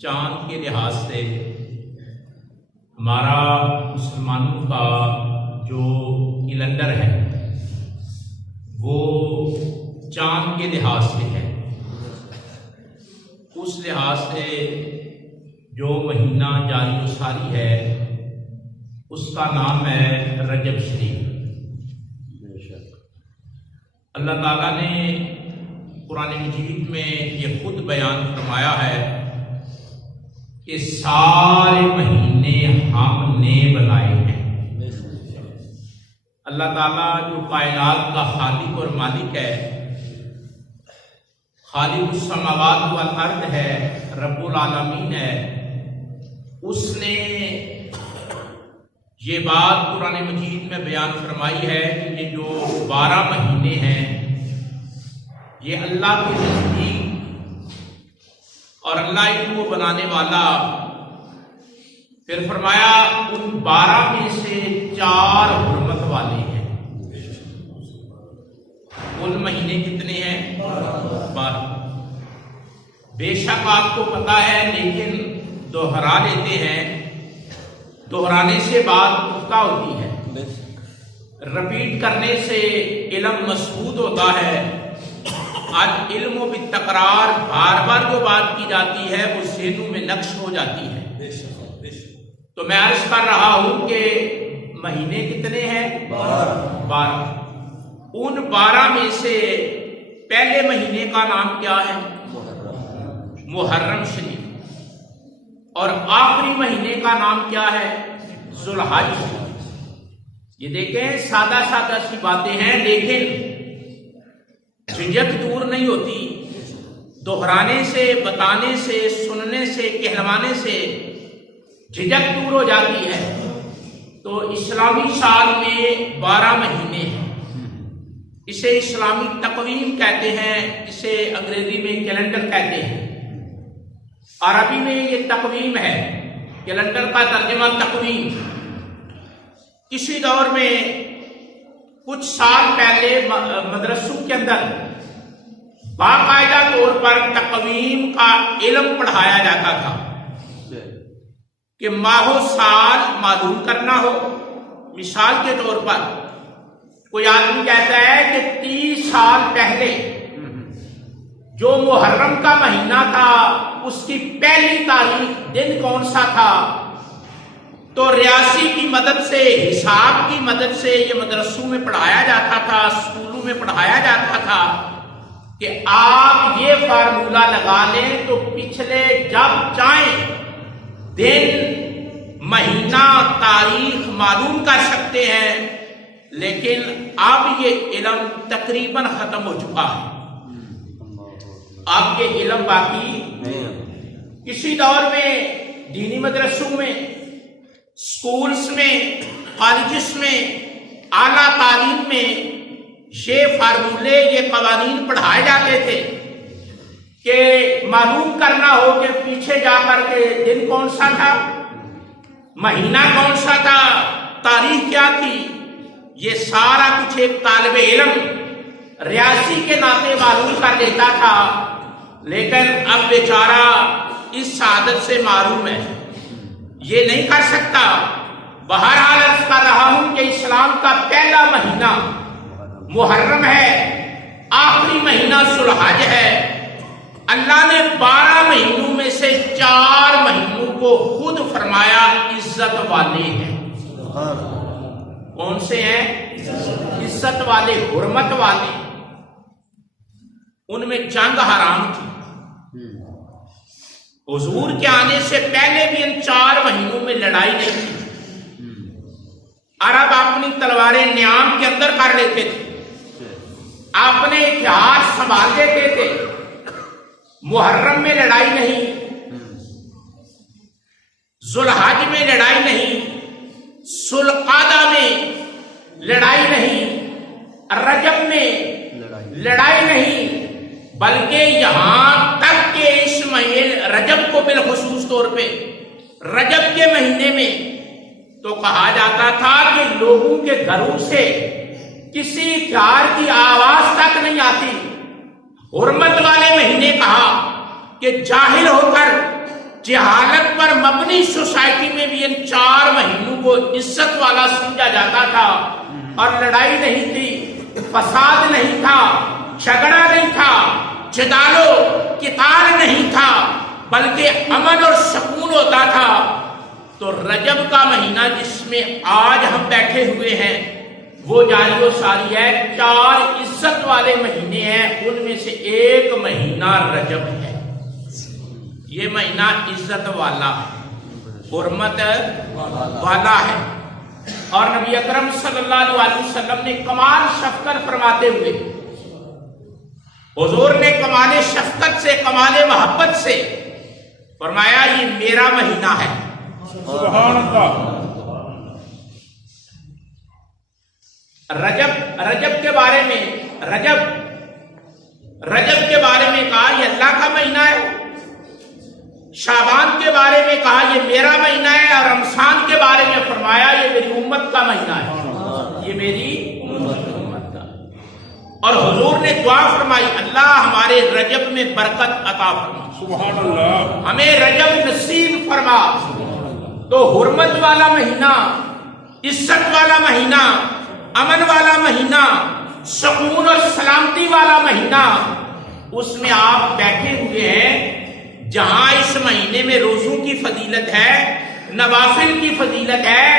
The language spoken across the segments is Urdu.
چاند کے لحاظ سے ہمارا مسلمانوں کا جو کیلنڈر ہے وہ چاند کے لحاظ سے ہے. اس لحاظ سے جو مہینہ جاری و ساری ہے اس کا نام ہے رجب شریف. اللہ تعالیٰ نے قرآن مجید میں یہ خود بیان فرمایا ہے کہ سارے مہینے ہم نے بنائے ہیں. اللہ تعالیٰ جو کائنات کا خالق اور مالک ہے، خالق السماوات والارض ہے، رب العالمین ہے، اس نے یہ بات قرآن مجید میں بیان فرمائی ہے کہ یہ جو 12 مہینے ہیں یہ اللہ کے نزدیک اور اللہ ان کو بنانے والا. پھر فرمایا ان 12 میں سے 4 حرمت والے ہیں. کل مہینے کتنے ہیں؟ 12. بے شک آپ کو پتا ہے لیکن دوہرا لیتے ہیں. دہرانے سے بات پختہ ہوتی ہے، رپیٹ کرنے سے علم مسعود ہوتا ہے. آج علم و بالتکرار بار بار جو بات کی جاتی ہے وہ ذہنوں میں نقش ہو جاتی ہے. تو میں عرض کر رہا ہوں کہ مہینے کتنے ہیں؟ 12. ان 12 میں سے پہلے مہینے کا نام کیا ہے؟ محرم شریف. اور آخری مہینے کا نام کیا ہے؟ ذوالحج۔ یہ دیکھیں سادہ سادہ سی باتیں ہیں، لیکن جھجک دور نہیں ہوتی، دہرانے سے، بتانے سے، سننے سے، کہلوانے سے جھجک دور ہو جاتی ہے۔ تو اسلامی سال میں 12 مہینے ہیں، اسے اسلامی تقویم کہتے ہیں، اسے انگریزی میں کیلنڈر کہتے ہیں، عربی میں یہ تقویم ہے، کیلنڈر کا ترجمہ تقویم۔ کسی دور میں کچھ سال پہلے مدرسوں کے اندر باقاعدہ طور پر تقویم کا علم پڑھایا جاتا تھا کہ ماہ و سال معلوم کرنا ہو۔ مثال کے طور پر کوئی آدمی کہتا ہے کہ 30 سال پہلے جو محرم کا مہینہ تھا اس کی پہلی تاریخ دن کون سا تھا، تو ریاضی کی مدد سے، حساب کی مدد سے یہ مدرسوں میں پڑھایا جاتا تھا، اسکولوں میں پڑھایا جاتا تھا کہ آپ یہ فارمولہ لگا لیں تو پچھلے جب چاہیں دن، مہینہ، تاریخ معلوم کر سکتے ہیں۔ لیکن اب یہ علم تقریباً ختم ہو چکا ہے، اب یہ علم باقی نہیں۔ کسی دور میں دینی مدرسوں میں، سکولز میں، کالجز میں، اعلیٰ تعلیم میں یہ فارمولے، یہ قوانین پڑھائے جاتے تھے کہ معلوم کرنا ہو کہ پیچھے جا کر کے دن کون سا تھا، مہینہ کون سا تھا، تاریخ کیا تھی۔ یہ سارا کچھ ایک طالب علم ریاضی کے ناطے معلوم کر لیتا تھا، لیکن اب بیچارہ اس سعادت سے محروم ہے، یہ نہیں کر سکتا۔ بہرحال عرض کر رہا ہوں کہ اسلام کا پہلا مہینہ محرم ہے، آخری مہینہ ذوالحج ہے۔ اللہ نے 12 مہینوں میں سے 4 مہینوں کو خود فرمایا عزت والے ہیں۔ کون سے ہیں؟ عزت والے، حرمت والے۔ ان میں جنگ حرام تھی، حضور کے آنے سے پہلے بھی ان 4 مہینوں میں لڑائی نہیں تھی۔ عرب اپنی تلواریں نیام کے اندر کر لیتے تھے، اپنے جہاز سنبھال لیتے تھے۔ محرم میں لڑائی نہیں، ذوالحج میں لڑائی نہیں، ذوالقعدہ میں لڑائی نہیں، رجب میں لڑائی نہیں، بلکہ یہاں تک کہ اس مہینے رجب کو بالخصوص طور پہ رجب کے مہینے میں تو کہا جاتا تھا کہ لوگوں کے گھروں سے کسی ہتھیار کی آواز تک نہیں آتی۔ حرمت والے مہینے کہا کہ جاہل ہو کر جہالت پر مبنی سوسائٹی میں بھی ان 4 مہینوں کو عزت والا سمجھا جاتا تھا، اور لڑائی نہیں تھی، فساد نہیں تھا، جھگڑا نہیں تھا، جدال و قتال نہیں تھا، بلکہ امن اور سکون ہوتا تھا۔ تو رجب کا مہینہ جس میں آج ہم بیٹھے ہوئے ہیں وہ جاری و ساری ہے، 4 عزت والے مہینے ہیں، ان میں سے ایک مہینہ رجب ہے۔ یہ مہینہ عزت والا ہے، حرمت والا ہے، اور نبی اکرم صلی اللہ علیہ وسلم نے کمال شفقت فرماتے ہوئے، حضور نے کمال شفقت سے، کمال محبت سے فرمایا یہ میرا مہینہ ہے۔ سبحان اللہ۔ رجب کے بارے میں رجب کے بارے میں کہا یہ اللہ کا مہینہ ہے، شعبان کے بارے میں کہا یہ میرا مہینہ ہے، اور رمضان کے بارے میں فرمایا یہ میری امت کا مہینہ ہے، یہ میری امت کا۔ اور حضور نے دعا فرمائی اللہ ہمارے رجب میں برکت عطا فرما، سبحان اللہ، ہمیں رجب نصیب فرما۔ تو حرمت والا مہینہ، عزت والا مہینہ، امن والا مہینہ، سکون اور سلامتی والا مہینہ، اس میں آپ بیٹھے ہوئے ہیں جہاں اس مہینے میں روزوں کی فضیلت ہے، نوافل کی فضیلت ہے،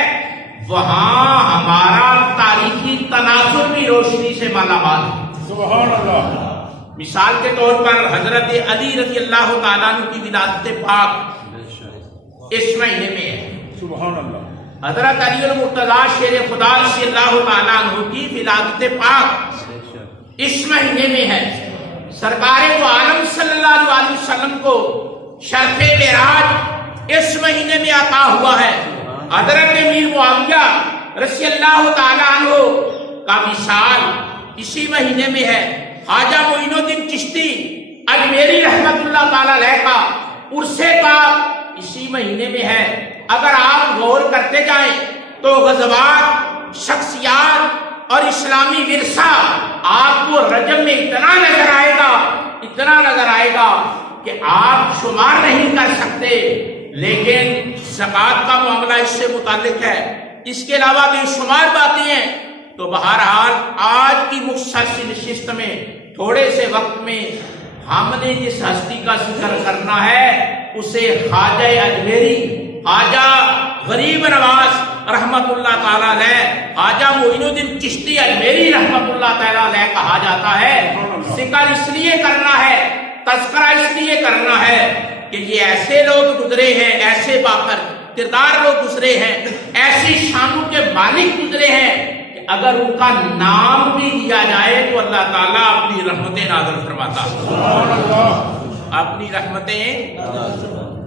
وہاں ہمارا تاریخی تناظر بھی روشنی سے مالا مال ہے۔ سبحان اللہ۔ مثال کے طور پر حضرت علی رضی اللہ تعالیٰ عنہ کی ولادت پاک اس مہینے میں ہے۔ سبحان اللہ۔ حضرت علی المرتضیٰ شیر خدا رضی اللہ تعالیٰ عنہ کی ولادت پاک اس مہینے میں ہے۔ سرکار دو عالم صلی اللہ علیہ وسلم کو شرف معراج اس مہینے میں عطا ہوا ہے۔ حضرت امیر معاویہ رضی اللہ تعالیٰ عنہ کا وصال اسی مہینے میں ہے۔ خواجہ معین الدین چشتی اجمیری رحمت اللہ تعالیٰ علیہ کا عرص پاک اسی مہینے میں ہے۔ اگر آپ غور کرتے جائیں تو غزوات، شخصیات اور اسلامی ورثہ آپ کو رجب میں اتنا نظر آئے گا کہ آپ شمار نہیں کر سکتے۔ لیکن زکوٰۃ کا معاملہ اس سے متعلق ہے، اس کے علاوہ بے شمار باتیں ہیں۔ تو بہرحال آج کی مختصر نشست میں تھوڑے سے وقت میں ہم نے جس ہستی کا ذکر کرنا ہے اسے خواجہ اجمیری، خواجہ غریب نواز رحمت اللہ تعالیٰ علیہ، خواجہ معین الدین چشتی اجمیری رحمت اللہ تعالیٰ علیہ کہا جاتا ہے۔ ذکر اس لیے کرنا ہے، تذکرہ اس لیے کرنا ہے کہ یہ ایسے لوگ گزرے ہیں، ایسے باخر کردار لوگ گزرے ہیں، ایسی شانوں کے مالک گزرے ہیں کہ اگر ان کا نام بھی لیا جائے تو اللہ تعالیٰ اپنی رحمتیں نازل فرماتا ہے۔ اپنی رحمتیں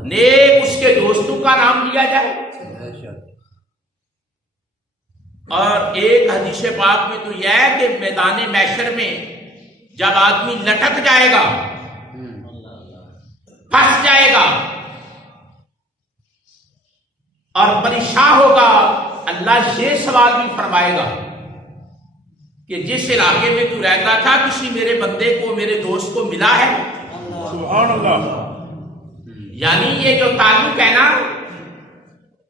نیک اس کے دوستوں کا نام لیا جائے۔ اور ایک حدیث پاک میں تو یہ ہے کہ میدان محشر میں جب آدمی لٹک جائے گا، پھنس جائے گا اور پریشان ہوگا، اللہ یہ سوال بھی فرمائے گا کہ جس علاقے میں تو رہتا تھا کسی میرے بندے کو، میرے دوست کو ملا ہے؟ سبحان اللہ۔ یعنی یہ جو تعلق ہے نا،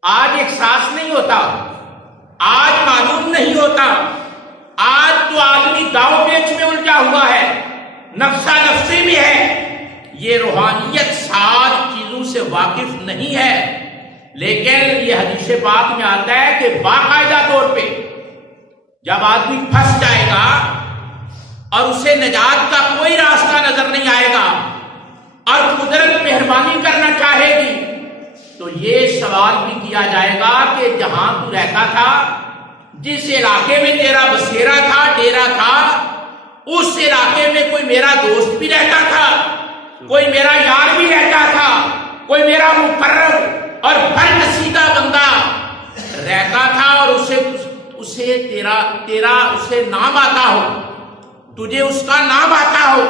آج احساس نہیں ہوتا، آج معلوم نہیں ہوتا، آج تو آدمی داؤ پیچ میں الجھا ہوا ہے، نفسا نفسی بھی ہے، یہ روحانیت ساری چیزوں سے واقف نہیں ہے۔ لیکن یہ حدیث پاک میں آتا ہے کہ باقاعدہ طور پہ جب آدمی پھنس جائے گا اور اسے نجات کا کوئی راستہ نظر نہیں آئے گا اور قدرت مہربانی کرنا چاہے گی تو یہ سوال بھی کیا جائے گا کہ جہاں تو رہتا تھا، جس علاقے میں تیرا بسیرا تھا، ڈیرا تھا، اس علاقے میں کوئی میرا دوست بھی رہتا تھا، کوئی میرا یار بھی رہتا تھا، کوئی میرا مقرر اور برگزیدہ بندہ رہتا تھا، اور اسے تیرا اسے نام آتا ہو، تجھے اس کا نام آتا ہو،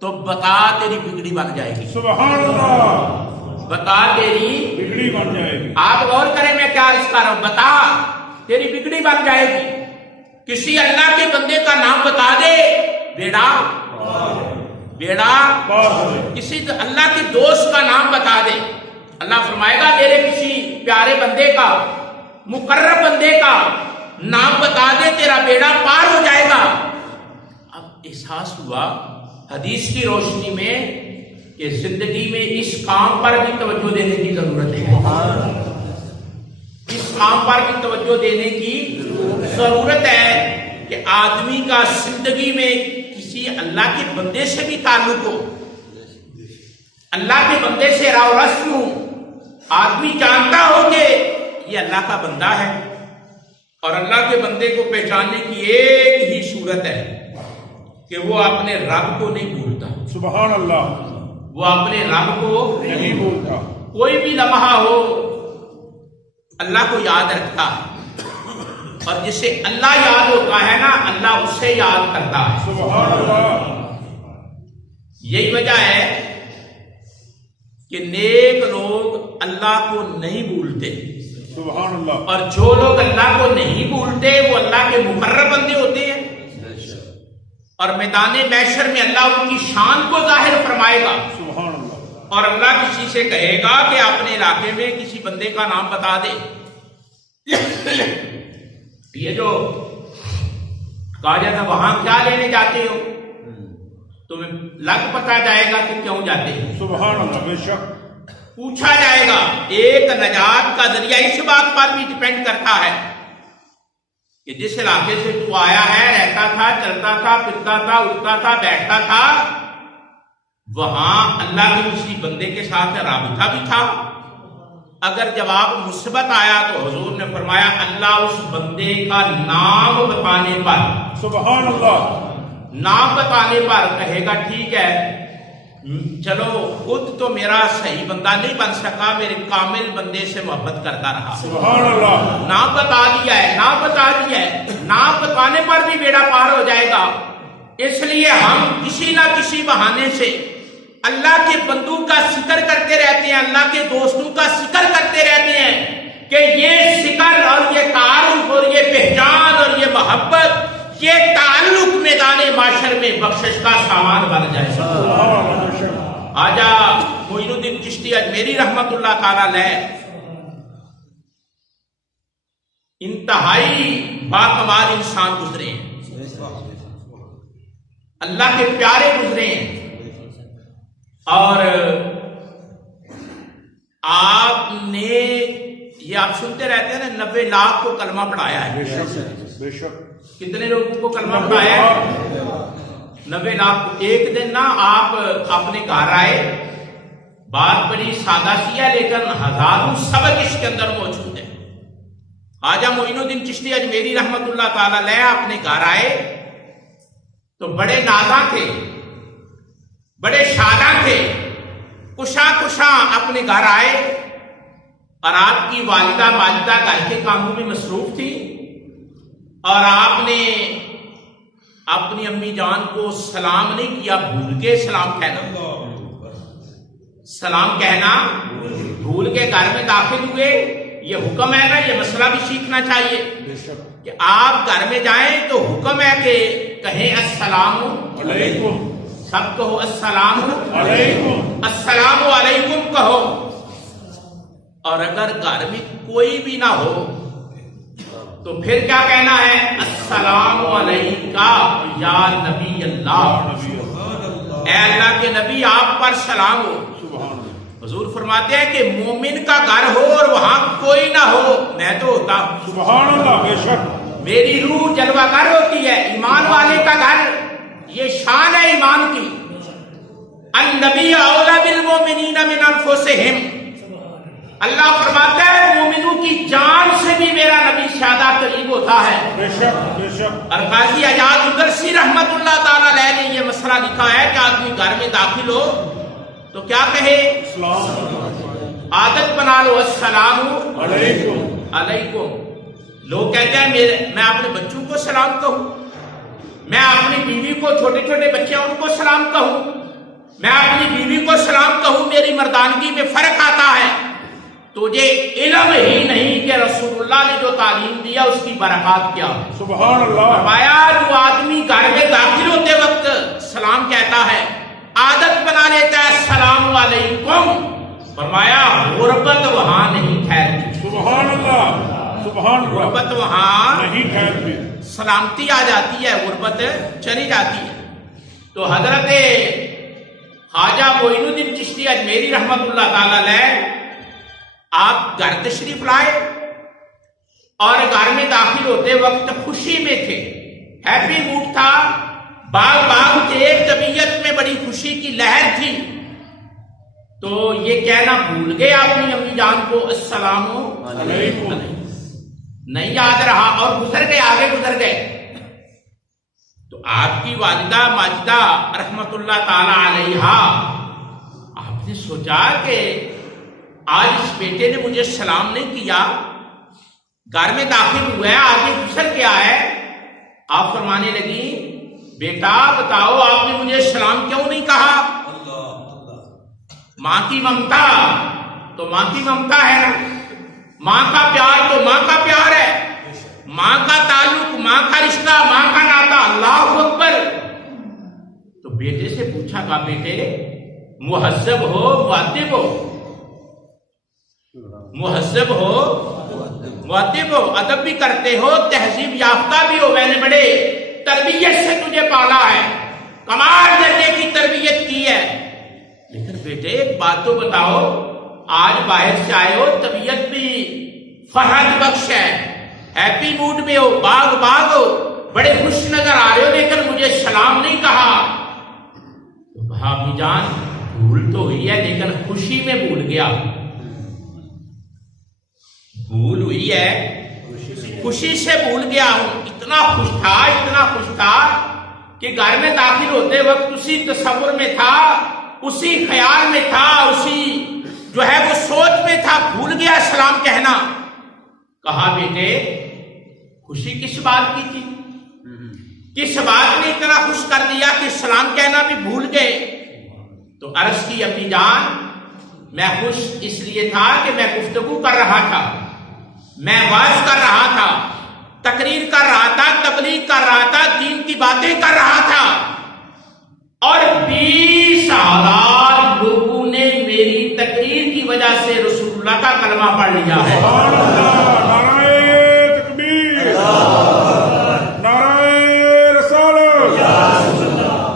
تو بتا تیری بگڑی بن جائے گی۔ سبحان اللہ۔ بتا تیری بگڑی بن جائے گی۔ آپ غور کریں میں کیا عرض کر رہا ہوں، بتا تیری بگڑی بن جائے گی۔ کسی اللہ کے بندے کا نام بتا دے، بیڑا کسی اللہ کے دوست کا نام بتا دے، اللہ فرمائے گا میرے کسی پیارے بندے کا، مقرب بندے کا نام بتا دے، تیرا بیڑا پار ہو جائے گا۔ اب احساس ہوا حدیث کی روشنی میں کہ زندگی میں اس کام پر بھی توجہ دینے کی ضرورت ہے، اس کام پر بھی توجہ دینے کی ضرورت ہے کہ آدمی کا زندگی میں کسی اللہ کے بندے سے بھی تعلق ہو، اللہ کے بندے سے راو رسم ہو، آدمی جانتا ہو کہ یہ اللہ کا بندہ ہے، اور اللہ کے بندے کو پہچاننے کی ایک ہی صورت ہے کہ وہ اپنے رب کو نہیں بھولتا۔ سبحان اللہ۔ وہ اپنے رب کو نہیں بھولتا، کوئی بھی لمحہ ہو اللہ کو یاد رکھتا ہے، اور جسے اللہ یاد ہوتا ہے نا، اللہ اسے یاد کرتا ہے۔ سبحان اللہ۔ یہی وجہ ہے کہ نیک لوگ اللہ کو نہیں بھولتے، سبحان اللہ۔ اور جو لوگ اللہ کو نہیں بھولتے وہ اللہ کے مقرب بندے ہوتے ہیں، اور میدان محشر میں اللہ ان کی شان کو ظاہر فرمائے گا۔ سبحان اللہ۔ اور اللہ کسی سے کہے گا کہ اپنے علاقے میں کسی بندے کا نام بتا دے۔ یہ جو کہا جاتا ہے وہاں کیا لینے جاتے ہو، تمہیں لگ پتا جائے گا کہ کیوں جاتے ہو۔ سبحان اللہ۔ بے شک پوچھا جائے گا۔ ایک نجات کا ذریعہ اس بات پر بھی ڈیپینڈ کرتا ہے کہ جس علاقے سے تو آیا ہے، رہتا تھا، چلتا تھا، پھرتا تھا، اٹھتا تھا، بیٹھتا تھا، وہاں اللہ کے کسی بندے کے ساتھ رابطہ بھی تھا، اگر جواب مثبت آیا تو حضور نے فرمایا اللہ اس بندے کا نام بتانے پر، سبحان اللہ، نام بتانے پر کہے گا ٹھیک ہے چلو خود تو میرا صحیح بندہ نہیں بن سکا، میرے کامل بندے سے محبت کرتا رہا، سبحان اللہ، نام بتا دیا ہے، نام بتا دیا ہے، نام بتانے پر بھی بیڑا پار ہو جائے گا۔ اس لیے ہم کسی نہ کسی بہانے سے اللہ کے بندوں کا ذکر کرتے رہتے ہیں، اللہ کے دوستوں کا ذکر کرتے رہتے ہیں کہ یہ ذکر اور یہ تعارف اور یہ پہچان اور یہ محبت، یہ تعلق میدان معاشر میں بخشش کا سامان بن جائے۔ آجا معین الدین چشتی اجمیری رحمت اللہ تعالی علیہ انتہائی باکمال انسان گزرے ہیں، اللہ کے پیارے گزرے ہیں، اور آپ نے یہ آپ سنتے رہتے ہیں نا 90 لاکھ کو کلمہ پڑھایا ہے، بے شک بے شک، کتنے لوگوں کو کلمہ پڑھایا ہے؟ 90 لاکھ کو۔ ایک دن نا آپ اپنے گھر آئے، بات بڑی سادہ سی ہے لیکن ہزاروں سبق اس کے اندر موجود ہے۔ خواجہ معین الدین چشتی اجمیری رحمت اللہ تعالی علیہ اپنے گھر آئے تو بڑے نازاں تھے، بڑے شاداں تھے، کشاں اپنے گھر آئے، اور آپ کی والدہ ماجدہ گھر کے کاموں میں مصروف تھی، اور آپ نے اپنی امی جان کو سلام نہیں کیا، بھول کے سلام کہنا، سلام کہنا بھول کے گھر میں داخل ہوئے۔ یہ حکم ہے نا، یہ مسئلہ بھی سیکھنا چاہیے کہ آپ گھر میں جائیں تو حکم ہے کہ کہیں السلام علیکم، سب کہو السلام علیکم، السلام علیکم کہو، اور اگر گھر میں کوئی بھی نہ ہو تو پھر کیا کہنا ہے؟ السلام علیکہ یا نبی اللہ، اے اللہ کے نبی آپ پر سلام ہو۔ سبحان اللہ، حضور فرماتے ہیں کہ مومن کا گھر ہو اور وہاں کوئی نہ ہو، میں تو ہوتا ہوں، سبحان اللہ، بے شک، میری روح جلوہ گر ہوتی ہے۔ ایمان والے کا گھر، یہ شان ہے ایمان کی، النبی اولی بالمؤمنین من انفسہم، اللہ فرماتا ہے مومنوں کی جان سے بھی میرا نبی زیادہ قریب ہوتا ہے۔ بے شک بے شک، اور قاضی اعجاز ادرسی رحمت اللہ تعالی علیہ نے یہ مسئلہ لکھا ہے کہ آدمی گھر میں داخل ہو تو کیا کہے؟ السلام عادت بنا لو السلام علیکم، علیکم۔ لوگ کہتے ہیں میں اپنے بچوں کو سلام کہوں، میں اپنی بیوی کو، چھوٹے چھوٹے بچے ان کو سلام کہوں، میں اپنی بیوی کو سلام کہوں، میری مردانگی میں فرق آتا ہے۔ تجھے علم ہی نہیں کہ رسول اللہ نے جو تعلیم دیا اس کی برکات کیا ہے۔ سبحان اللہ، فرمایا جو آدمی گھر میں داخل ہوتے وقت سلام کہتا ہے، عادت بنا لیتا ہے السلام علیکم، فرمایا غربت وہاں نہیں ٹھہرتی، سبحان اللہ، سبحان اللہ، غربت وہاں نہیں ٹھہرتی، سلامتی آ جاتی ہے، غربت چلی جاتی ہے۔ تو حضرت خواجہ معین الدین چشتی اجمیری رحمت اللہ تعالی علیہ آپ گھر تشریف لائے اور گھر میں داخل ہوتے وقت خوشی میں تھے، ہیپی موڈ تھا، باغ تھے، طبیعت میں بڑی خوشی کی لہر تھی، تو یہ کہنا بھول گئے اپنی امی جان کو السلام علیکم، نہیں یاد رہا اور گزر گئے، آگے گزر گئے۔ تو آپ کی والدہ ماجدہ رحمت اللہ تعالی علیہ آپ نے سوچا کہ آج اس بیٹے نے مجھے سلام نہیں کیا، گھر میں داخل ہوا ہے، آگے گزر گیا ہے۔ آپ فرمانے لگی بیٹا بتاؤ آپ نے مجھے سلام کیوں نہیں کہا؟ ماں کی ممتا تو ماں کی ممتا ہے نا، ماں کا پیار تو ماں کا پیار ہے، ماں کا تعلق، ماں کا رشتہ، ماں کا ناتا، اللہ اکبر۔ تو بیٹے سے پوچھا کہ بیٹے مہذب ہو مؤدب ہو، مہذب ہو مؤدب ہو، ادب بھی کرتے ہو، تہذیب یافتہ بھی ہو، میں نے بڑے تربیت سے تجھے پالا ہے، کمال درجے کی تربیت کی ہے، لیکن بیٹے ایک بات تو بتاؤ، آج باہر سے آئے ہو، طبیعت بھی فرحت بخش ہے، ہیپی موڈ میں ہو، باغ ہو، بڑے خوش نظر آ رہے ہو، لیکن مجھے سلام نہیں کہا۔ تو بھابی جان بھول تو ہوئی ہے لیکن خوشی میں بھول گیا، بھول ہوئی ہے، خوشی سے بھول گیا ہوں. اتنا خوش تھا کہ گھر میں داخل ہوتے وقت اسی تصور میں تھا، اسی خیال میں تھا، اسی جو ہے وہ سوچ میں تھا، بھول گیا سلام کہنا. کہا بیٹے خوشی کس بات کی تھی؟ کس بات نے اتنا خوش کر دیا کہ سلام کہنا بھی بھول گئے؟ تو عرض کی اپنی جان میں خوش اس لیے تھا کہ میں گفتگو کر رہا تھا، میں واعظ کر رہا تھا، تقریر کر رہا تھا، تبلیغ کر رہا تھا، دین کی باتیں کر رہا تھا، اور 20,000 لوگوں نے میری تقریر کی وجہ سے رسول اللہ کا کلمہ پڑھ لیا ہے. سبحان اللہ. نعرہ تکبیر، نعرہ رسالت،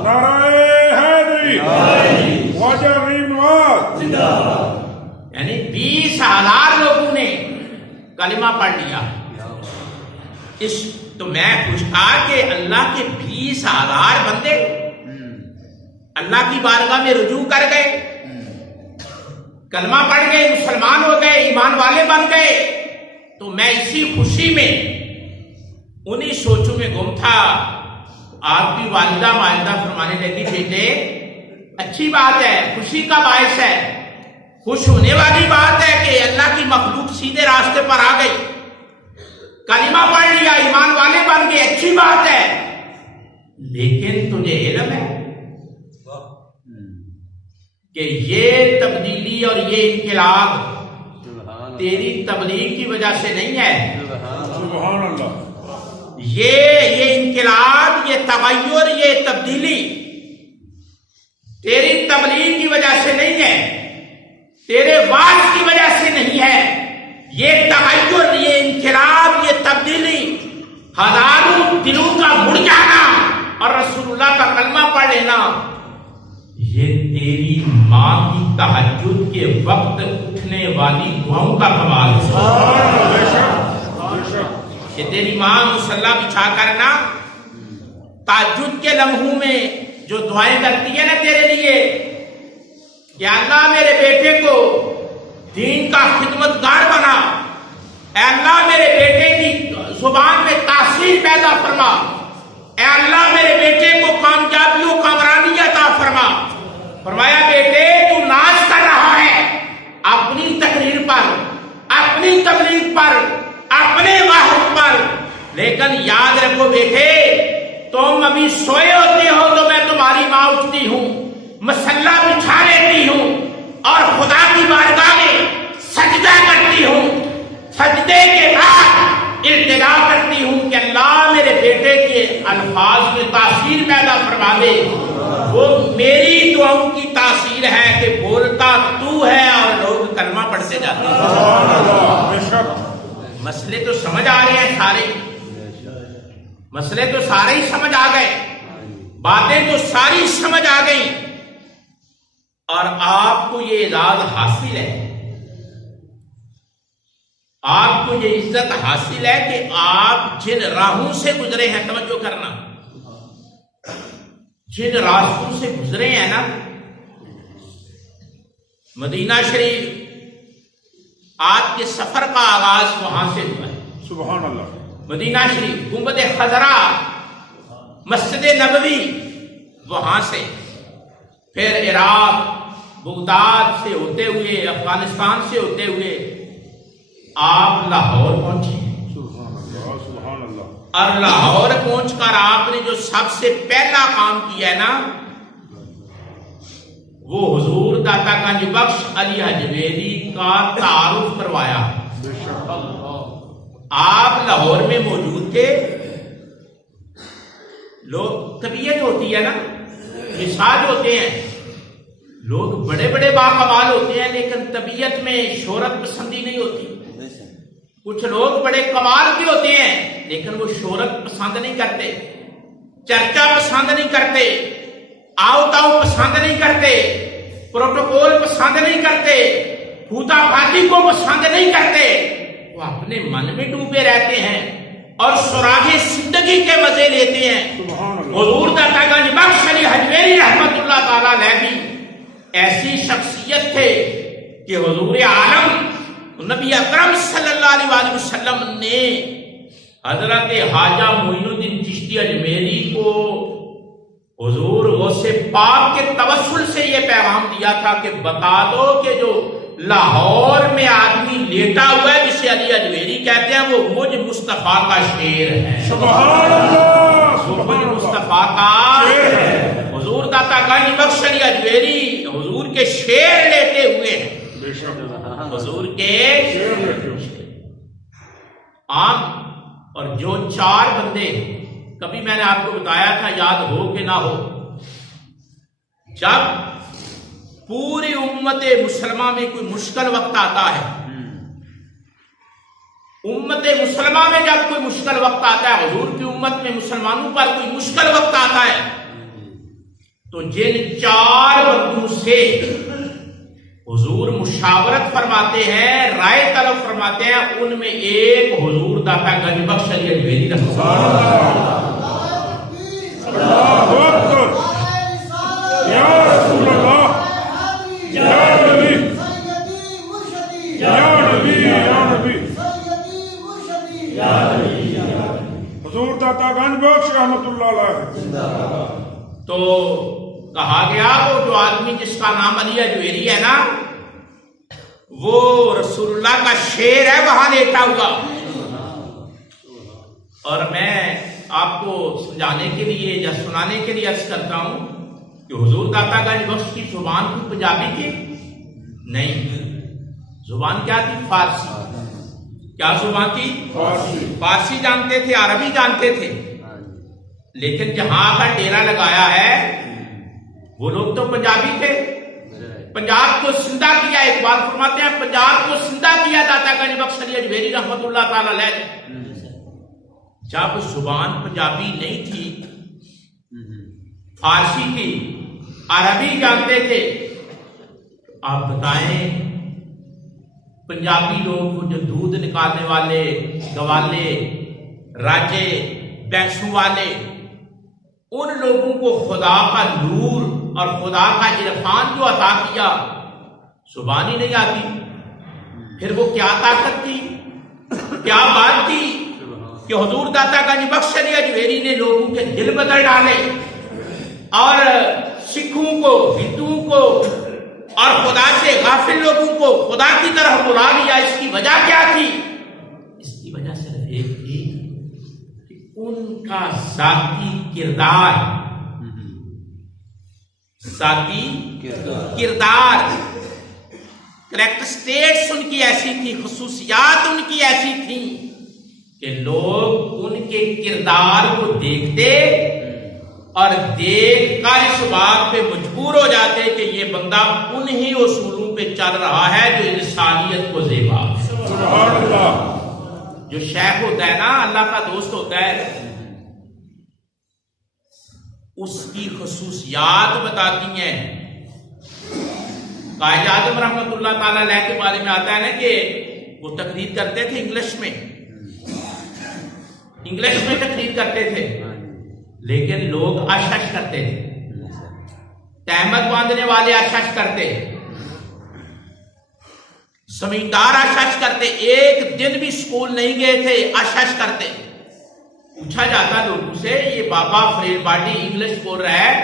نعرہ حیدری، خواجہ غریب نواز. یعنی 20,000 لوگوں نے کلمہ پڑھ لیا. تو میں خوش تھا کہ اللہ کے 20,000 بندے اللہ کی بارگاہ میں رجوع کر گئے، کلمہ پڑھ گئے، مسلمان ہو گئے، ایمان والے بن گئے. تو میں اسی خوشی میں انہی سوچوں میں گم تھا. آپ کی والدہ ماجدہ فرمانے لگی بیٹے اچھی بات ہے، خوشی کا باعث ہے، خوش ہونے والی بات ہے کہ اللہ کی مخلوق سیدھے راستے پر آ گئی، کلمہ پڑھ لیا، ایمان والے بن گئے، اچھی بات ہے. لیکن تجھے علم ہے کہ یہ تبدیلی اور یہ انقلاب تیری تبلیغ کی وجہ سے نہیں ہے. سبحان اللہ. یہ انقلاب، یہ تغیر، یہ تبدیلی تیری تبلیغ کی وجہ سے نہیں ہے، تیرے واعظ کی وجہ سے نہیں ہے. یہ تغیر، یہ انقلاب، یہ تبدیلی، ہزاروں دلوں کا مڑ جانا اور رسول اللہ کا کلمہ پڑھ لینا، یہ تیری ماں کی تہجد کے وقت اٹھنے والی دعاؤں کا کمال ہے. کہ تیری ماں مصلی بچھا کرنا تہجد کے لمحوں میں جو دعائیں کرتی ہے نا تیرے لیے کہ اللہ میرے بیٹے کو دین کا خدمت گار بنا، اے اللہ میرے بیٹے کی زبان میں تاثیر پیدا فرما، اے اللہ میرے بیٹے کو کامیابیوں کامرانی عطا فرما. فرمایا بیٹے تو ناز کر رہا ہے اپنی تقریر پر، اپنی تبلیغ پر، اپنے واحد پر، لیکن یاد رکھو بیٹے تم ابھی سوئے ہوتے ہو تو میں تمہاری ماں اٹھتی ہوں، مصلی بچھا لیتی ہوں اور خدا کی بارگاہ میں سجدہ کرتی ہوں. سجدے کے بعد التجا کرتی ہوں کہ اللہ میرے بیٹے کے الفاظ میں تاثیر پیدا فرما دے. وہ میری دعاؤں کی تاثیر ہے کہ بولتا تو ہے اور لوگ کلمہ پڑھتے جاتے ہیں. مسئلے تو سمجھ آ رہے ہیں سارے، مسئلے تو سارے ہی سمجھ آ گئے، باتیں تو ساری سمجھ آ گئی، اور آپ کو یہ اعزاز حاصل ہے، آپ کو یہ عزت حاصل ہے کہ آپ جن راہوں سے گزرے ہیں، توجہ کرنا، جن راستوں سے گزرے ہیں نا، مدینہ شریف آپ کے سفر کا آغاز وہاں سے ہوا ہے. سبحان اللہ. مدینہ شریف، گنبد خضرا، مسجد نبوی، وہاں سے پھر عراق بغداد سے ہوتے ہوئے، افغانستان سے ہوتے ہوئے آپ لاہور پہنچے. سبحان اللہ. سبحان اللہ. اور لاہور پہنچ کر آپ نے جو سب سے پہلا کام کیا ہے نا، وہ حضور داتا گنج بخش علی حجویری کا تعارف کروایا. آپ لاہور میں موجود تھے. لوگ، طبیعت ہوتی ہے نا، مزاج ہوتے ہیں، لوگ بڑے بڑے باکمال ہوتے ہیں لیکن طبیعت میں شہرت پسندی نہیں ہوتی. کچھ لوگ بڑے کمال کے ہوتے ہیں لیکن وہ شہرت پسند نہیں کرتے، چرچا پسند نہیں کرتے، آؤ تاؤ پسند نہیں کرتے، پروٹوکول پسند نہیں کرتے، پھوتا پھاتی کو پسند نہیں کرتے. وہ اپنے من میں ڈوبے رہتے ہیں اور سراغ زندگی کے مزے لیتے ہیں. حضور داتا گنج بخش علی حجویری رحمت اللہ تعالی علیہ بھی ایسی شخصیت تھے کہ حضور عالم نبی اکرم صلی اللہ علیہ وسلم نے حضرت خواجہ معین الدین چشتی اجمیری کو حضور غوث پاک کے توسل سے یہ پیغام دیا تھا کہ بتا دو کہ جو لاہور میں آدمی لیٹا ہوا ہے جسے علی اجمیری کہتے ہیں وہ مجھ مصطفیٰ کا شیر ہے. سبحان اللہ. مجھ مصطفیٰ کا حضور داتا گنج بخش علی اجمیری حضور کے شیر لیٹے ہوئے ہیں. بے شک حضور کے شیر بیٹھے ہو. عام. اور جو 4 بندے کبھی میں نے آپ کو بتایا تھا یاد ہو کہ نہ ہو, جب پوری امت مسلمہ میں کوئی مشکل وقت آتا ہے, امت مسلمہ میں جب کوئی مشکل وقت آتا ہے, حضور کی امت میں مسلمانوں پر کوئی مشکل وقت آتا ہے, تو جن 4 بندوں سے حضور مشاورت فرماتے ہیں, رائے طلب فرماتے ہیں, ان میں ایک حضور داتا گنج بخش علی اجمیری رحمۃ اللہ اکبر. یا رسول اللہ, یا نبی, یا نبی, یا نبی, حضور داتا گنج بخش رحمۃ اللہ علیہ. تو کہا گیا وہ جو آدمی جس کا نام علی اجمیری ہے نا, وہ رسول اللہ کا شیر ہے وہاں لیٹا ہوا. اور میں آپ کو سمجھانے کے لیے یا سنانے کے لیے عرض کرتا ہوں کہ حضور داتا گنج بخش کی زبان کوئی پنجابی تھی نہیں, زبان کیا تھی؟ فارسی. کیا زبان تھی؟ فارسی جانتے تھے, عربی جانتے تھے, لیکن جہاں کا ڈیرا لگایا ہے وہ لوگ تو پنجابی تھے. پنجاب کو زندہ کیا, اقبال فرماتے ہیں پنجاب کو زندہ کیا داتا گنج بخش علی اجمیری رحمۃ اللہ تعالی علیہ. جب زبان پنجابی نہیں تھی, فارسی تھی, عربی جانتے تھے, آپ بتائیں پنجابی لوگ جو دودھ نکالنے والے, گوالے, راجے, بینسوں والے, ان لوگوں کو خدا کا نور اور خدا کا عرفان جو عطا کیا, زبان ہی نہیں آتی, پھر وہ کیا طاقت تھی, کیا بات تھی کہ حضور داتا گنج بخش علی اجمیری نے لوگوں کے دل بدل ڈالے اور سکھوں کو, ہندوؤں کو اور خدا سے غافل لوگوں کو خدا کی طرف بلا لیا. اس کی وجہ کیا تھی؟ اس کی وجہ صرف ایک تھی کہ ان کا ذاتی کردار, ذاتی کردار, کریکٹرسٹیٹس ان کی ایسی تھی, خصوصیات ان کی ایسی تھیں کہ لوگ ان کے کردار کو دیکھتے اور دیکھ کر اس بات پہ مجبور ہو جاتے کہ یہ بندہ انہی اصولوں پہ چل رہا ہے جو انسانیت کو زیبا. سبحان اللہ. جو شیخ ہوتا ہے نا, اللہ کا دوست ہوتا ہے, اس کی خصوصیات بتاتی ہیں. قائد اعظم رحمۃ اللہ تعالی علیہ کے بارے میں آتا ہے نا کہ وہ تقریر کرتے تھے انگلش میں تقریر کرتے تھے, لیکن لوگ اشش کرتے تھے, تہمت باندھنے والے اشش کرتے, زمیندار اشش کرتے, ایک دن بھی سکول نہیں گئے تھے, اشش کرتے. پوچھا جاتا لوگوں سے, یہ بابا فریل باڈی انگلش بول رہا ہے,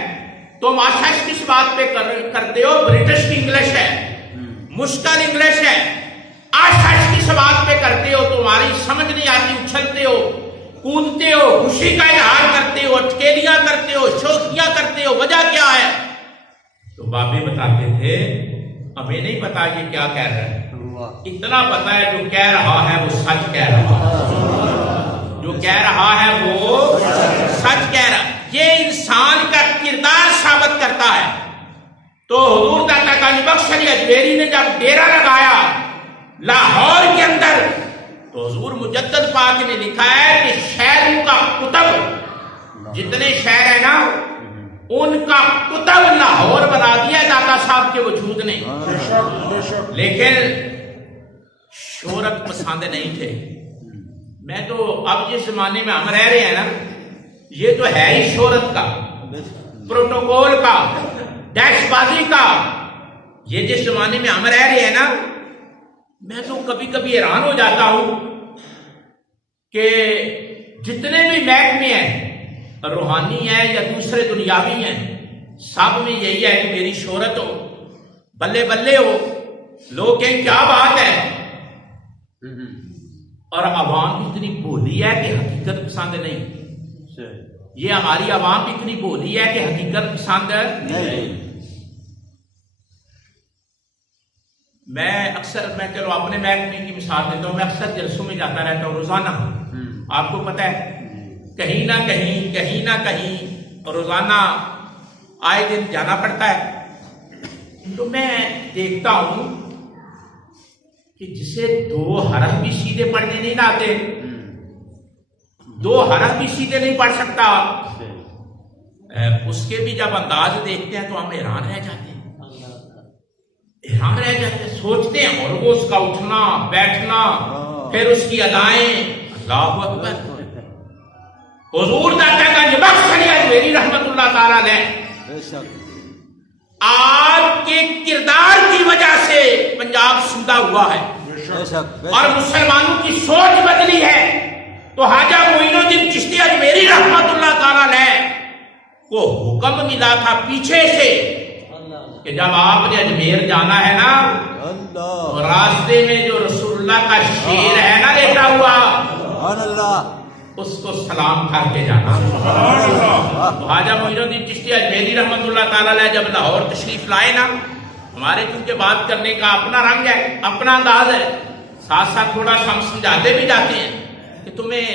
تم اشش کس بات پہ کرتے ہو؟ برٹش کی انگلش ہے, مشکل انگلش ہے, اشش کس بات پہ کرتے ہو؟ تمہاری سمجھ نہیں آتی, اچھلتے ہو, کودتے ہو, خوشی کا اظہار کرتے ہو, اٹکیلیاں کرتے ہو, شوخیاں کرتے ہو, وجہ کیا ہے؟ تو بابے بتاتے تھے ہمیں نہیں پتا یہ کیا کہہ رہا ہے, اتنا پتا ہے جو کہہ رہا ہے وہ سچ کہہ رہا ہے, جو کہہ رہا ہے وہ سچ کہہ رہا ہے. یہ انسان کا کردار ثابت کرتا ہے. تو حضور داتا گنج بخش علی اجمیری نے جب ڈیرا لگایا لاہور کے اندر, تو حضور مجدد پاک نے لکھا ہے کہ شہروں کا کتب, جتنے شہر ہیں نا ان کا کتب لاہور بنا دیا داتا صاحب کے وجود نے. لیکن شہرت پسند نہیں تھے. میں تو اب جس زمانے میں ہم رہ رہے ہیں نا, یہ تو ہے ہی شہرت کا, پروٹوکول کا, ڈیش بازی کا. یہ جس زمانے میں ہم رہ رہے ہیں نا, میں تو کبھی کبھی حیران ہو جاتا ہوں کہ جتنے بھی محکمے ہیں، روحانی ہیں یا دوسرے دنیاوی ہیں، سب میں یہی ہے کہ میری شہرت ہو، بلے بلے ہو، لوگ کہیں کیا بات ہے، اور عوام اتنی بولی ہے کہ حقیقت پسند نہیں. یہ ہماری عوام اتنی بولی ہے کہ حقیقت پسند نہیں. میں چلو اپنے محکمے کی مثال دیتا ہوں. میں اکثر جلسوں میں جاتا رہتا ہوں روزانہ. آپ کو پتہ ہے کہیں نہ کہیں روزانہ آئے دن جانا پڑتا ہے. تو میں دیکھتا ہوں کہ جسے 2 حرف بھی سیدھے پڑھنے نہیں آتے، 2 حرف بھی سیدھے نہیں پڑھ سکتا، اس کے بھی جب انداز دیکھتے ہیں تو ہم حیران رہ جاتے ہیں، سوچتے ہیں. اور وہ اس کا اٹھنا بیٹھنا، پھر اس کی ادائیں، اللہ اکبر. حضور داتا گنج بخش علی اجمیری رحمت اللہ تعالیٰ علیہ آپ کے کردار کی وجہ سے پنجاب سودھا ہوا ہے اور مسلمانوں کی سوچ بدلی ہے. تو خواجہ معین الدین چشتی اجمیری رحمت اللہ تعالیٰ علیہ کو حکم ملا تھا پیچھے سے کہ جب آپ نے اجمیر جانا ہے نا، راستے میں جو رسول اللہ کا شیر ہے نا لیٹا ہوا، اس کو سلام کر کے جانا. خواجہ معین الدین چشتی اجمیری رحمت اللہ تعالیٰ علیہ جب لاہور تشریف لائے نا، ہمارے کیونکہ بات کرنے کا اپنا رنگ ہے، اپنا انداز ہے، ساتھ ساتھ تھوڑا سا ہم سمجھاتے بھی جاتے ہیں کہ تمہیں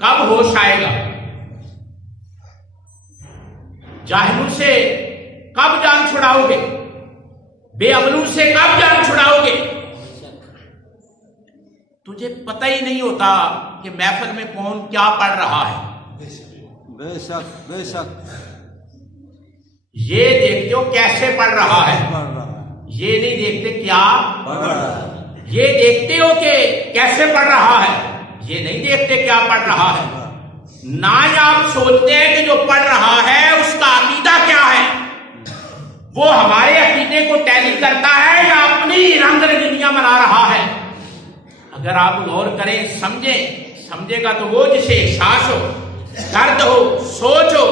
کب ہوش آئے گا، جاہلوں سے کب جان چھڑاؤ گے، بے عملوں سے کب جان چھڑاؤ گے. تجھے پتہ ہی نہیں ہوتا کہ محفل میں کون کیا پڑھ رہا ہے. بے شک یہ دیکھتے ہو کیسے پڑھ رہا ہے، یہ نہیں دیکھتے کیا پڑھ رہا ہے. یہ دیکھتے ہو کہ کیسے پڑھ رہا ہے، یہ نہیں دیکھتے کیا پڑھ رہا ہے. نہ ہی آپ سوچتے ہیں کہ جو پڑھ رہا ہے اس کا عقیدہ کیا ہے، وہ ہمارے عقیدے کو ٹیلی کرتا ہے یا اپنی رنگ رنگینیاں منا رہا ہے. اگر آپ غور کریں، سمجھے گا تو وہ جسے احساس ہو، درد ہو، سوچ ہو.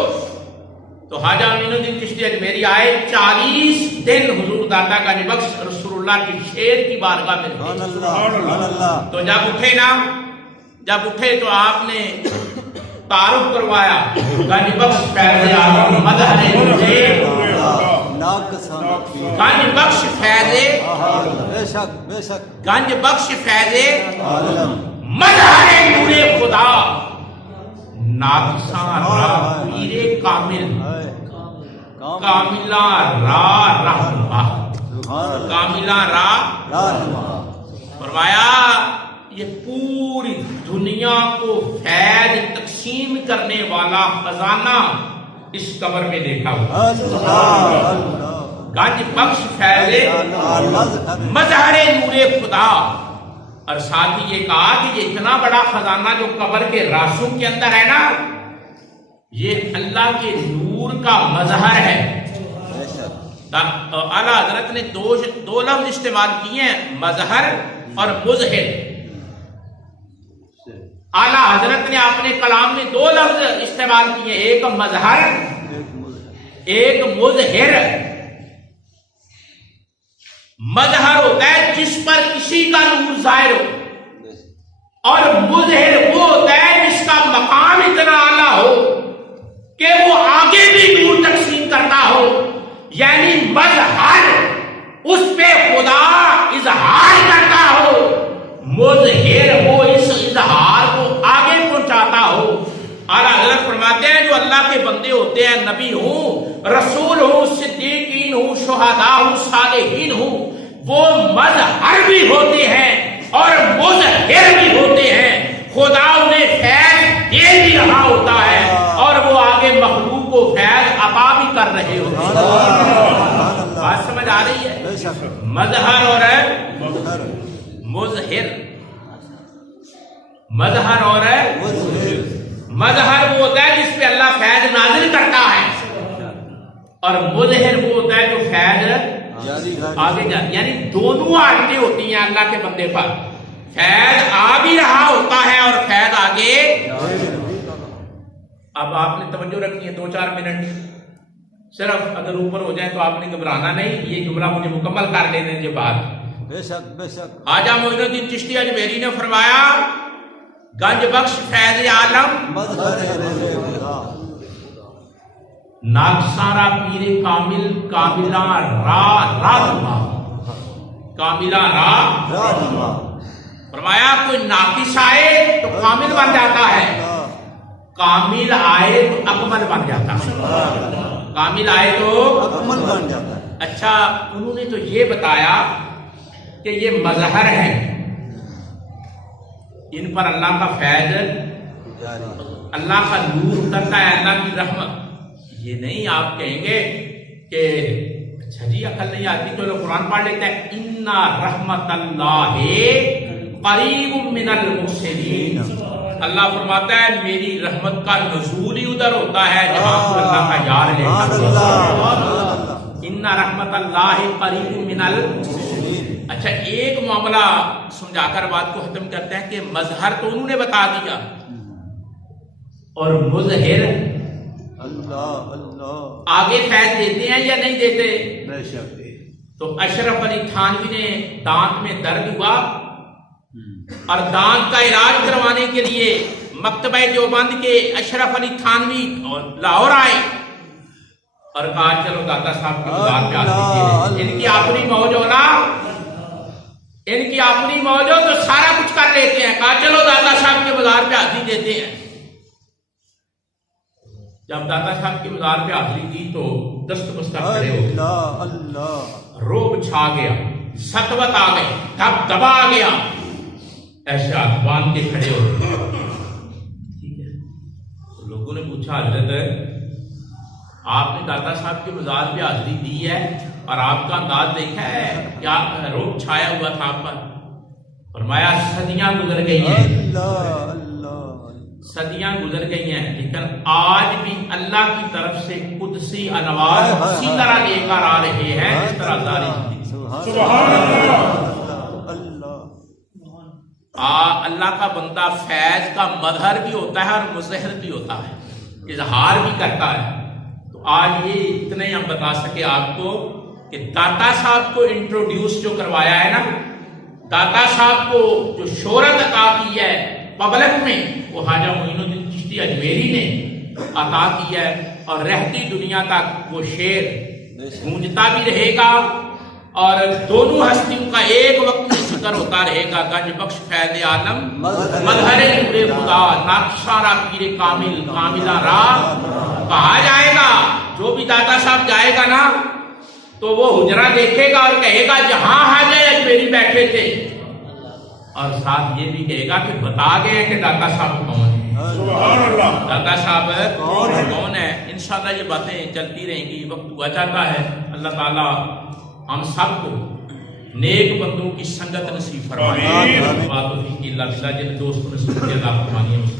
تو خواجہ معین الدین چشتی اجمیری آئے، 40 دن حضور داتا گنج بخش رسول اللہ کی شیر کی بارگاہ میں رہے. تو جب اٹھے تو آپ نے تعارف کروایا، گنج بخش فیض عالم مظہر نورے، گنج بخش فیض، گنج بخش فیض مظہر نور خدا، ناقصاں راہ پیر کامل، کاملہ راہ رہنما، کاملہ راہ. فرمایا یہ پوری دنیا کو فیض تقسیم کرنے والا خزانہ اس قبر میں دیکھا ہوا. گنج بخش فیض مظہر نور خدا. اور ساتھ ہی یہ کہا کہ یہ اتنا بڑا خزانہ جو قبر کے راسوں کے اندر ہے نا، یہ اللہ کے نور کا مظہر ہے. اعلیٰ حضرت نے دو لفظ استعمال کیے ہیں، مظہر اور مظہر. اعلیٰ حضرت نے اپنے کلام میں 2 لفظ استعمال کیے، ایک مظہر، ایک مظہر. مظہر ہوتا ہے جس پر کسی کا نور ظاہر ہو، اور مظہر وہ ہوتا ہے جس کا مقام اتنا اعلیٰ ہو کہ وہ آگے بھی نور تقسیم کرتا ہو. یعنی مظہر اس پہ خدا اظہار کرتا ہو، مظہر وہ اس اظہار کو آگے پہنچاتا ہو. اعلیٰ حضرت فرماتے ہیں جو اللہ کے بندے ہوتے ہیں، نبی ہوں، رسول ہوں، صدیقین ہوں، شہداء ہوں، صالحین ہوں، وہ مظہر بھی ہوتے ہیں اور مظہر بھی ہوتے ہیں. خدا انہیں فیض دے بھی رہا ہوتا ہے اور وہ آگے مخلوق کو فیض عطا بھی کر رہے ہوتے ہیں. بات سمجھ آ رہی ہے؟ مظہر اور مظہر. مظہر اور مظہر وہ ہوتا ہے جس پہ اللہ فیض نازل کرتا ہے، اور مظہر وہ ہوتا ہے جو فیض جاری آگے جا یعنی دونوں حالتیں ہوتی ہیں اللہ کے بندے پر. فیض آ بھی رہا ہوتا ہے اور فیض آگے. اب آپ نے توجہ رکھنی ہے 2-4 منٹ صرف. اگر اوپر ہو جائے تو آپ نے گھبرانا نہیں. یہ جملہ مجھے مکمل کر لینے کے بعد بے شک بے شک خواجہ معین الدین چشتی اجمیری نے فرمایا گنج بخش فیض عالم مظہر خدا ناکسارا پیر کامل کاملا را کاملا را. رحمہ فرمایا کوئی ناقص آئے تو کامل بن جاتا ہے, کامل آئے تو اکمل بن جاتا ہے. کامل آئے تو اکمل بن جاتا ہے. اچھا انہوں نے تو یہ بتایا کہ یہ مظہر ہے, ان پر اللہ کا فیض جاری اللہ کا نور اترتا ہے, اللہ کی رحمت. یہ نہیں آپ کہیں گے کہ اچھا جی عقل نہیں آتی چلو قرآن پڑھ لیتے ہیں. اِنَّا رحمت اللہ قریب من المحسنین. اللہ فرماتا ہے میری رحمت کا نزول ہی ادھر ہوتا ہے جہاں پر اللہ کا یار لیتا ہے. اِنَّا رحمت اللہ قریب من المحسنین. اچھا ایک معاملہ سمجھا کر بات کو ختم کرتے ہیں کہ مظہر تو انہوں نے بتا دیا اور مظہر اللہ اللہ آگے فیض دیتے ہیں یا نہیں دیتے. بے شک تو اشرف علی تھانوی نے دانت میں درد ہوا اور دانت کا علاج کروانے کے لیے مکتبہ دیوبند کے اشرف علی تھانوی لاہور آئے اور کہا چلو داتا صاحب کی مزار پہ آ دیجیے. ان کی اپنی موج ہو نا, ان کی اپنی موج ہو تو سارا کچھ کر لیتے ہیں. کہا چلو داتا صاحب کے مزار پہ حاضری دیتے ہیں. جب داتا صاحب کی مزار پہ حاضری دی تو دست بستہ کھڑے ہو گئے. اللہ اللہ روب چھا گیا, سطوت آ گئی, دب دبا آ گیا, ایسے ہاتھ باندھ کے کھڑے ہو گئے. ٹھیک ہے, تو لوگوں نے پوچھا حضرت آپ نے داتا صاحب کے مزار پہ حاضری دی ہے اور آپ کا انداز دیکھا ہے کیا روب چھایا ہوا تھا آپ پر. فرمایا صدیاں گزر گئی ہیں, اللہ اللہ صدیاں گزر گئی ہیں, لیکن آج بھی اللہ کی طرف سے قدسی انوار اسی طرح لے کر آ رہے ہیں جس طرح جاری. سبحان اللہ. اللہ اللہ کا بندہ فیض کا مظہر بھی ہوتا ہے اور مظہر بھی ہوتا ہے, اظہار بھی کرتا ہے. تو آج یہ اتنے ہم بتا سکے آپ کو کہ داتا صاحب کو انٹروڈیوس جو کروایا ہے نا, داتا صاحب کو جو شہرت عطا کی ہے پبلک میں وہ خواجہ معین الدین چشتی اجمیری نے عطا کی ہے, اور رہتی دنیا تک وہ شعر گونجتا بھی رہے گا اور دونوں ہستیوں کا ایک وقت میں ذکر ہوتا رہے گا. گنج بخش فیض عالم مظہر نور خدا ناکسارا پیر کامل کاملا را. کہا جائے گا جو بھی داتا صاحب جائے گا نا تو وہ حجرہ دیکھے گا اور کہے گا جہاں حاجہ اجمیری بیٹھے تھے, اور ساتھ یہ بھی کہے گا کہ بتا گئے کہ داتا صاحب کون ہے. سبحان اللہ. داتا صاحب کون ہے. انشاءاللہ یہ باتیں چلتی رہیں گی, وقت ہوا جاتا ہے. اللہ تعالیٰ ہم سب کو نیک بندوں کی سنگت نصیب فرمائے. آمین. بات ہوتی کہ اللہ جن دوستوں نے سنت اللہ فرمانی ہے